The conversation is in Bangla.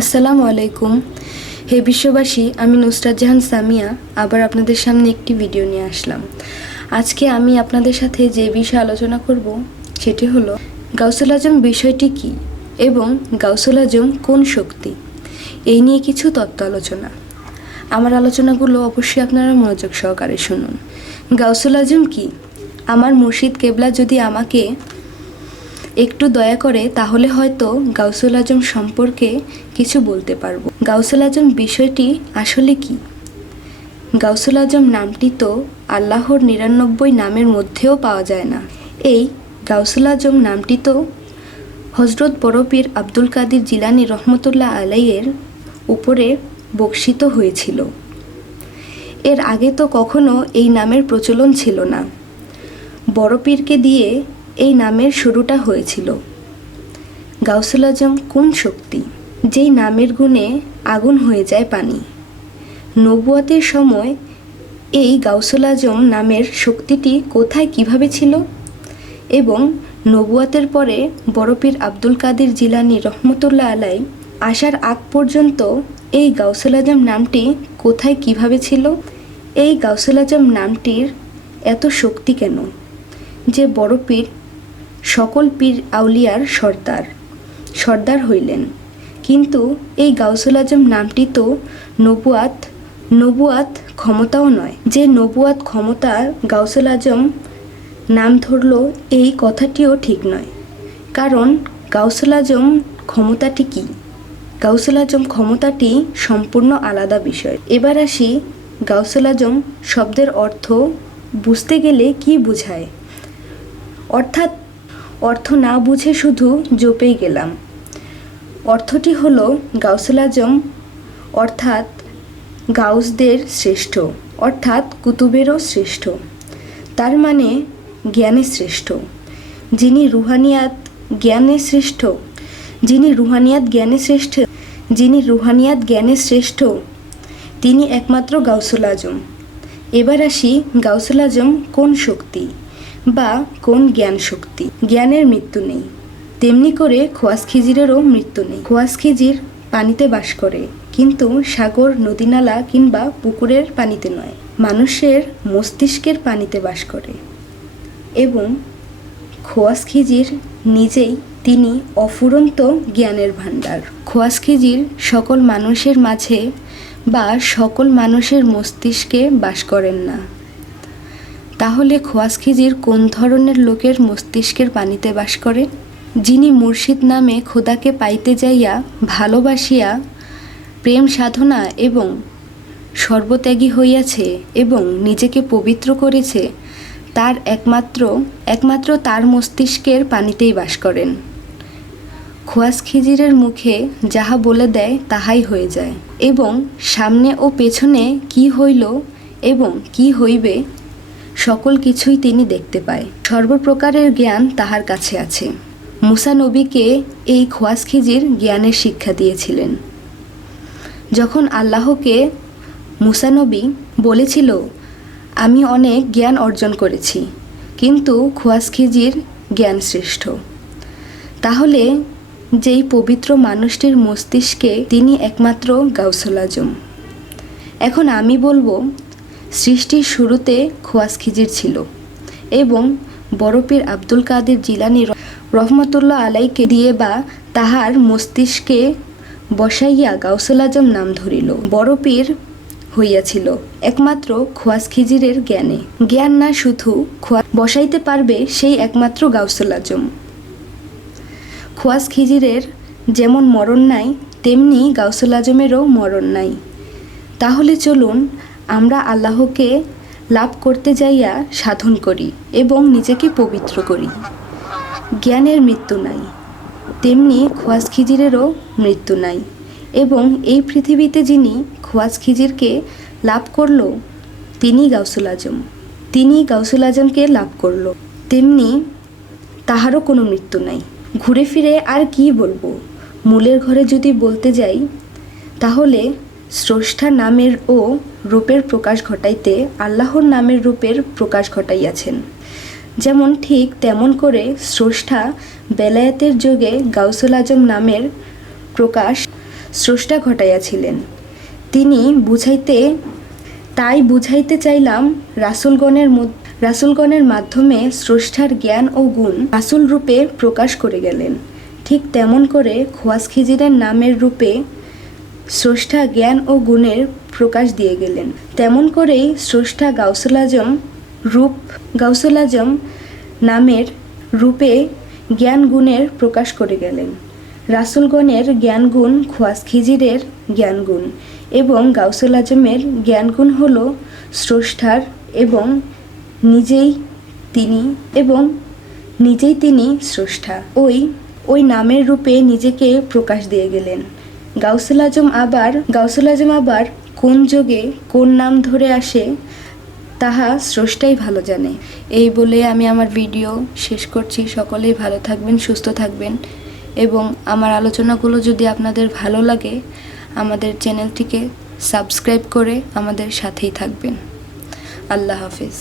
আসসালামু আলাইকুম। হে বিশ্ববাসী, আমি নুসরাত জাহান সামিয়া আবার আপনাদের সামনে একটি ভিডিও নিয়ে আসলাম। আজকে আমি আপনাদের সাথে যে বিষয়ে আলোচনা করব সেটি হলো গাউসুল আজম বিষয়টি কী এবং গাউসুল আজম কোন শক্তি, এই নিয়ে কিছু তত্ত্ব আলোচনা। আমার আলোচনাগুলো অবশ্যই আপনারা মনোযোগ সহকারে শুনুন। গাউসুল আজম কী? আমার মুর্শিদ কেবলা যদি আমাকে একটু দয়া করে তাহলে হয়তো গাউসুল আজম সম্পর্কে কিছু বলতে পারবো। গাউসুল আজম বিষয়টি আসলে কি? গাউসুল আজম নামটি তো আল্লাহর ৯৯ নামের মধ্যেও পাওয়া যায় না। এই গাউসুল আজম নামটি তো হজরত বড় পীর আব্দুল কাদির জিলানী রহমতুল্লাহ আলাইয়ের উপরে বর্ষিত হয়েছিল। এর আগে তো কখনো এই নামের প্রচলন ছিল না। বড় পীরকে দিয়ে এই নামের শুরুটা হয়েছিল। গাউসুল আজম কোন শক্তি, যেই নামের গুণে আগুন হয়ে যায় পানি? নবুয়াতের সময় এই গাউসুল আজম নামের শক্তিটি কোথায় কিভাবে ছিল এবং নবুয়াতের পরে বড় পীর আব্দুল কাদির জিলানী রহমতুল্লাহ আলাই আসার আগ পর্যন্ত এই গাউসুল আজম নামটি কোথায় কিভাবে ছিল? এই গাউসুল আজম নামটির এত শক্তি কেন যে বড় পীর সকল পীর আউলিয়ার সর্দার হইলেন? কিন্তু এই গাউসুল আজম নামটি তো নবুয়াত ক্ষমতাও নয়। যে নবুয়াত ক্ষমতা গাউসুল আজম নাম ধরল, এই কথাটিও ঠিক নয়। কারণ গাউসুল আজম ক্ষমতাটি কী? গাউসুল আজম ক্ষমতাটি সম্পূর্ণ আলাদা বিষয়। এবার আসি গাউসুল আজম শব্দের অর্থ বুঝতে গেলে কি বোঝায়, অর্থাৎ অর্থ না বুঝে শুধু জপেই গেলাম। অর্থটি হলো গাউসুল আজম অর্থাৎ গাউসদের শ্রেষ্ঠ, অর্থাৎ কুতুবেরও শ্রেষ্ঠ। তার মানে জ্ঞানের শ্রেষ্ঠ। যিনি রুহানিয়াত জ্ঞানের শ্রেষ্ঠ তিনি একমাত্র গাউসুল আজম। এবার আসি গাউসুল আজম কোন শক্তি বা কোন জ্ঞান শক্তি? জ্ঞানের মৃত্যু নেই, তেমনি করে খোয়াজ খিজিরেরও মৃত্যু নেই। খোয়াজ খিজির পানিতে বাস করে, কিন্তু সাগর, নদীনালা কিংবা পুকুরের পানিতে নয়, মানুষের মস্তিষ্কের পানিতে বাস করে। এবং খোয়াজ খিজির নিজেই তিনি অফুরন্ত জ্ঞানের ভাণ্ডার। খোয়াজ খিজির সকল মানুষের মাঝে বা সকল মানুষের মস্তিষ্কে বাস করেন না। তাহলে খোয়াজ খিজির কোন ধরনের লোকের মস্তিষ্কের পানিতে বাস করে? যিনি মুর্শিদ নামে খোদাকে পাইতে যাইয়া ভালোবাসিয়া প্রেম সাধনা এবং সর্বত্যাগী হইয়াছে এবং নিজেকে পবিত্র করেছে, তার একমাত্র তার মস্তিষ্কের পানিতেই বাস করেন। খোয়াজ খিজিরের মুখে যাহা বলে দেয় তাহাই হয়ে যায়, এবং সামনে ও পেছনে কি হইল এবং কি হইবে সকল কিছুই তিনি দেখতে পায়। সর্বপ্রকারের জ্ঞান তাহার কাছে আছে। মুসা নবীকে এই খোয়াজ খিজির জ্ঞানের শিক্ষা দিয়েছিলেন। যখন আল্লাহকে মুসা নবী বলেছিল, আমি অনেক জ্ঞান অর্জন করেছি, কিন্তু খোয়াজ খিজির জ্ঞান শ্রেষ্ঠ, তাহলে যেই পবিত্র মানুষটির মস্তিষ্কে তিনি একমাত্র গাউসুল আজম। এখন আমি বলবো, সৃষ্টির শুরুতে খোয়াজ খিজির ছিল এবং বড় পীর আব্দুল কাদির জিলানী রহমতুল্লাহ আলাইকে দিয়ে বা তাহার মস্তিষ্কে বসাইয়া গাউসুল আজম নাম ধরিল। বড় পীর হইয়াছিল একমাত্র খোয়াজ খিজিরের জ্ঞানে। জ্ঞান না শুধু বসাইতে পারবে সেই একমাত্র গাউসুল আজম। খোয়াজ খিজিরের যেমন মরণ নাই, তেমনি গাউসুল আজমেরও মরণ নাই। তাহলে চলুন আমরা আল্লাহকে লাভ করতে যাইয়া সাধন করি এবং নিজেকে পবিত্র করি। জ্ঞানের মৃত্যু নাই, তেমনি খোয়াজ খিজিরেরও মৃত্যু নাই। এবং এই পৃথিবীতে যিনি খোয়াজ খিজিরকে লাভ করল, তিনি গাউসুল আজম। তিনি গাউসুল আজমকে লাভ করল, তেমনি তাহারও কোনো মৃত্যু নাই। ঘুরে ফিরে আর কি বলবো? মূলের ঘরে যদি বলতে যাই, তাহলে স্রষ্টা নামের ও রূপের প্রকাশ ঘটাইতে আল্লাহর নামের রূপের প্রকাশ ঘটাইয়াছেন। যেমন ঠিক তেমন করে স্রষ্টা বেলায়েতের যোগে গাউসুল আজম নামের প্রকাশ স্রষ্টা ঘটাইয়াছিলেন। তাই বুঝাইতে চাইলাম রাসূলগণের মাধ্যমে স্রষ্টার জ্ঞান ও গুণ রাসূল রূপে প্রকাশ করে গেলেন। ঠিক তেমন করে খোয়াজ খিজিরের নামের রূপে স্রষ্টা জ্ঞান ও গুণের প্রকাশ দিয়ে গেলেন। তেমন করেই স্রষ্টা গাউসুল আজম নামের রূপে জ্ঞান গুণের প্রকাশ করে গেলেন। রাসূলগণের জ্ঞান গুণ খোয়াজ খিজিরের জ্ঞান গুণ এবং গাউসুল আজমের জ্ঞান গুণ হল স্রষ্টার এবং নিজেই তিনি স্রষ্টা। ওই নামের রূপে নিজেকে প্রকাশ দিয়ে গেলেন। গাউসুল আজম আবার কোন যোগে কোন নাম ধরে আসে তাহা স্রষ্টাই ভালো জানে। এই বলে আমি আমার ভিডিও শেষ করছি। সকলেই ভালো থাকবেন, সুস্থ থাকবেন এবং আমার আলোচনাগুলো যদি আপনাদের ভালো লাগে আমাদের চ্যানেলটিকে সাবস্ক্রাইব করে আমাদের সাথেই থাকবেন। আল্লাহ হাফেজ।